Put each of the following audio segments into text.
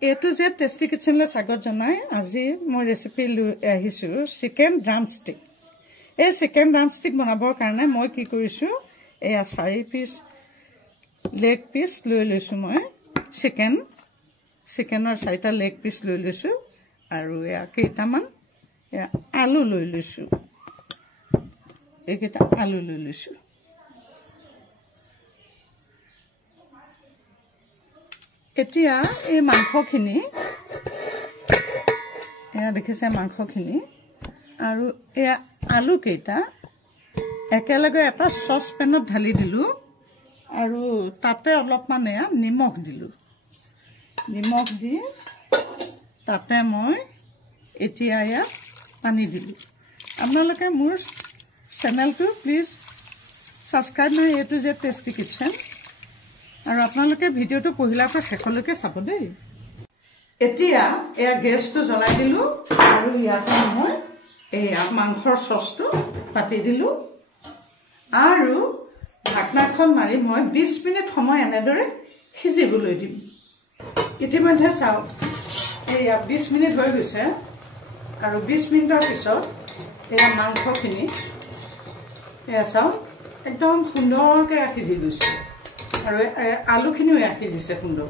A to Z Tasty Kitchen Sagot Janai, Azi, more recipe Hisu, chicken drumstick. A chicken drumstick Monabo Kana, Moi Kikurishu, a sari piece, leg piece, Lulisumo, chicken or Saita leg piece Lulisu, Aruya Kitaman, Alu Lulisu. Ekita Alu Lulisu. এতিয়া এই মাংসখিনি এয়া দেখিছে মাংসখিনি আৰু এয়া আলু কেইটা একেলগে এটা সসপেনত ঢালি দিলো আৰু তাতে অলপমান এয়া নিমখ দিলো নিমখ দি তাতে মই এতিয়া এয়া পানী দিলো আপোনালোকে মোৰ চেনেলটো please subscribe my A to Z tasty kitchen আৰু আপোনালোকে ভিডিওটো পহিলাকৈ শেষলৈকে চাব দেই এতিয়া এয়া গেছটো জ্বলাই দিলো আৰু ইয়াতে মই এয়া মাংসৰ সসটো পাতি দিলো আৰু ঢাকনাখন মাৰি মই 20 মিনিট সময় এনেদৰে সিজিবলৈ দিম ইতিমধ্যে চাও এয়া 20 মিনিট হৈ গৈছে আৰু 20 মিনিটৰ পিছত এয়া মাংসখিনি এয়া চাও একদম সুন্দৰকৈ সিজি গৈছে আৰু আলুখিনিও সিজিছে সুন্দৰ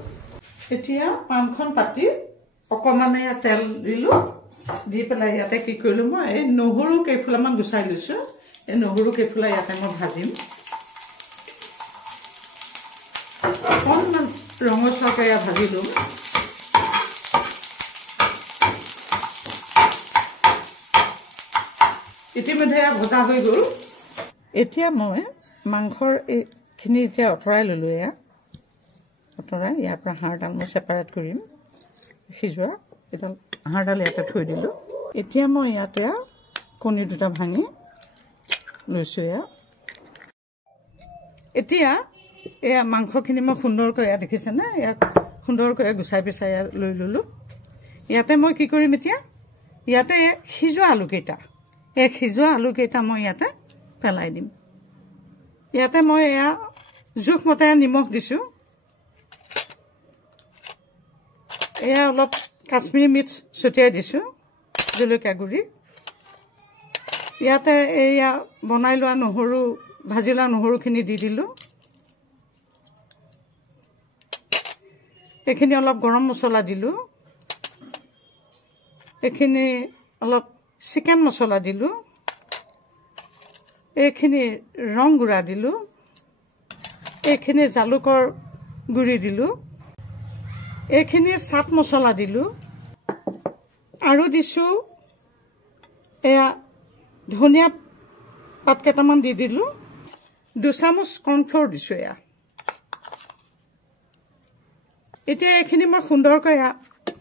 এতিয়া পানখন পাতি অকমানে তেল দিলো দি পেলাই ইয়াতে কি কৰিলো মই এই নহৰু কেইফুলামান গুছাই লৈছো এই নহৰু কেইফুলা ইয়াতে মই ভাজিম অকণমান ৰঙচুৱাকৈ ভাজিলো ইতিমধ্যে ভজা হৈ গ'ল এতিয়া মই মাংসৰ এই খিনি যে অতৰাই ললো এয়া অতৰাই ইয়াৰ পৰা হাড়ডাল মই সেপাৰেট কৰিম সিজোৱা এডাল হাড়ডাল ইয়াতে থৈ দিলো এতিয়া মই ইয়াতে কণী দুটা ভাঙি লৈছো এতিয়া এয়া মাংসখিনি মই সুন্দৰকৈ দেখিছে না এয়া সুন্দৰকৈ গুছাই পিছাই লৈ ললো ইয়াতে মই কি কৰিম এতিয়া ইয়াতে সিজোৱা আলু কেইটা মই ইয়াতে পেলাই দিম ইয়াতে মই এয়া জুখমতে নিমখ দিছো এয়া অলপ কাশ্মীৰী মিৰ্চ ছটিয়াই দিছো জলকীয়া গুৰি ইয়াতে এয়া বনাই লোৱা নহৰু ভাজি লোৱা নহৰুখিনি দি দিলো এখিনি অলপ গৰম মছলা দিলো এখিনি অলপ চিকেন মছলা দিলো এখিনি ৰং গুড়া দিলো এখিনি জালুকৰ গুৰি দিলো এখিনি চাট মছলা দিলো আৰু দিছো এয়া ধনিয়া পাত কেইটামান দি দিলো 2 চামুচ কৰ্ণফ্লোৰ দিছো এতিয়া এখিনি মই সুন্দৰকৈ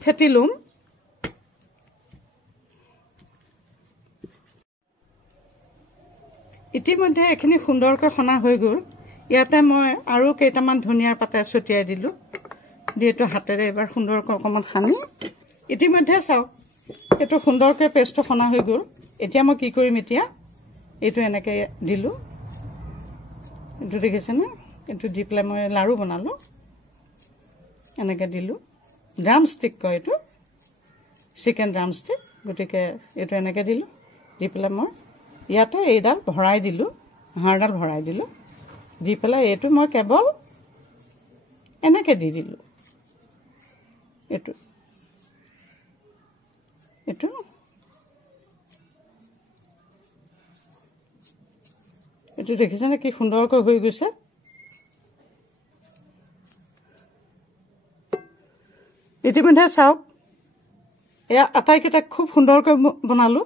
ফেটি লম ইতিমধ্যে এখিনি সুন্দৰকৈ খনা হৈ গ'ল ইয়াতে মই আৰু কেইটামান ধনিয়াৰ পাতা ছটিয়াই দিলো যেটো হাতেৰে এবাৰ সুন্দৰকৈ অকমান খানি ইতিমধ্যে চাও এটো সুন্দৰকৈ পেষ্টটো খনা হৈ গ'ল এতিয়া মই কি কৰিম এতিয়া এটো এনেকৈ দিলো এটো দেখিছে না এটো দি পেলাই মই লাৰু বনালো এনেকৈ দিলো ড্ৰামষ্টিক কয় এটো চিকেন ড্ৰামষ্টিক গটিকে এটো এনেকৈ দিলো দি পেলাই মই ইয়াতে এইডাল ভৰাই দিলো হাড়ডাল ভৰাই দিলো দি পেলাই এটো মই কেৱল এনেকৈ দি দিলো এটো দেখিছে না কি সুন্দৰকৈ হৈ গৈছে ইতিমধ্যে চাওক এয়া আটাইকেইটা খুব সুন্দৰকৈ বনালো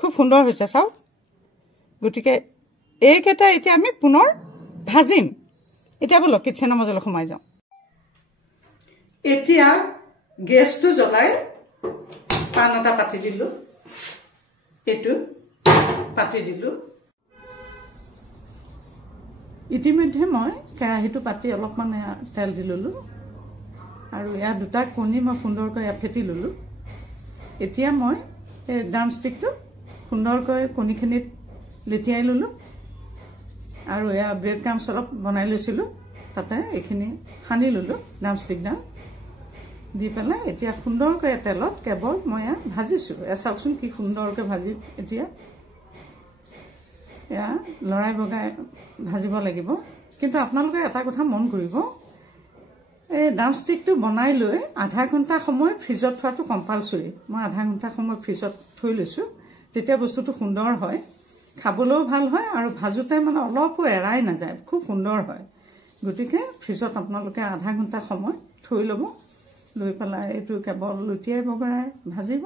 খুব সুন্দৰ হৈছে চাওক গটিকে এইকেইটা এতিয়া আমি পুনৰ ভাজিম এতিয়া বলক কিচেনৰ মাজলৈ সোমাই যাওঁ এতিয়া গেছটো জ্বলাই পান এটা পাতি দিলো এটো পাতি দিলো ইতিমধ্যে মই কেৰাহীটো পাতি অলপমান তেল দি ললো আৰু ইয়া দুটা কণী মই সুন্দৰকৈ ফেটি ললো এতিয়া মই এই ড্ৰামষ্টিকটো সুন্দৰকৈ কণীখিনিত লেটিয়াই ললো আৰু এয়া ব্ৰেড ক্ৰাম্বছ অলপ বনাই লৈছিলো তাতে এখিনি সানি ললো ড্ৰামষ্টিকডাল দি পেলাই এতিয়া সুন্দৰকৈ তেলত কেৱল মই ভাজিছোঁ। চাওকচোন কি সুন্দৰকৈ ভাজি এতিয়া এয়া লৰাই বগাই ভাজিব লাগিব। কিন্তু আপোনালোকে এটা কথা মন কৰিব, এই ড্ৰামষ্টিকটো বনাই লৈ আধা ঘণ্টা সময় ফ্ৰিজত থোৱাটো কম্পালচৰি। মই আধা ঘণ্টা সময় ফ্ৰিজত থৈ লৈছোঁ, তেতিয়া বস্তুটো সুন্দৰ হয়, খাবলৈও ভাল হয় আৰু ভাজোতে মানে অলপো এৰাই নাযায়, খুব সুন্দৰ হয়। গতিকে ফ্ৰিজত আপোনালোকে আধা ঘণ্টা সময় থৈ ল'ব, লৈ পেলাই এইটো কেৱল লুটিয়াই বগৰাই ভাজিব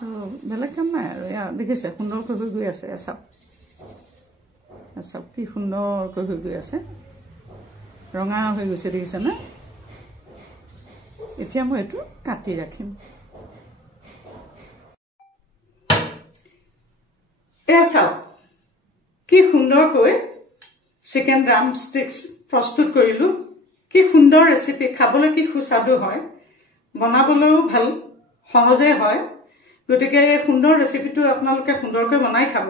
আৰু বেলেগ কাম নাই আৰু। এয়া দেখিছে সুন্দৰকৈ হৈ গৈ আছে, চাওক চাওক কি সুন্দৰকৈ হৈ গৈ আছে, ৰঙা হৈ গৈছে দেখিছেনে। এতিয়া মই এইটো কাটি ৰাখিম। এয়া চাওক কি সুন্দৰকৈ চিকেন ড্ৰামষ্টিক্স প্ৰস্তুত কৰিলোঁ। কি সুন্দৰ ৰেচিপি, খাবলৈ কি সুস্বাদু হয়, বনাবলৈও ভাল সহজে হয়। গতিকে এই সুন্দৰ ৰেচিপিটো আপোনালোকে সুন্দৰকৈ বনাই খাব।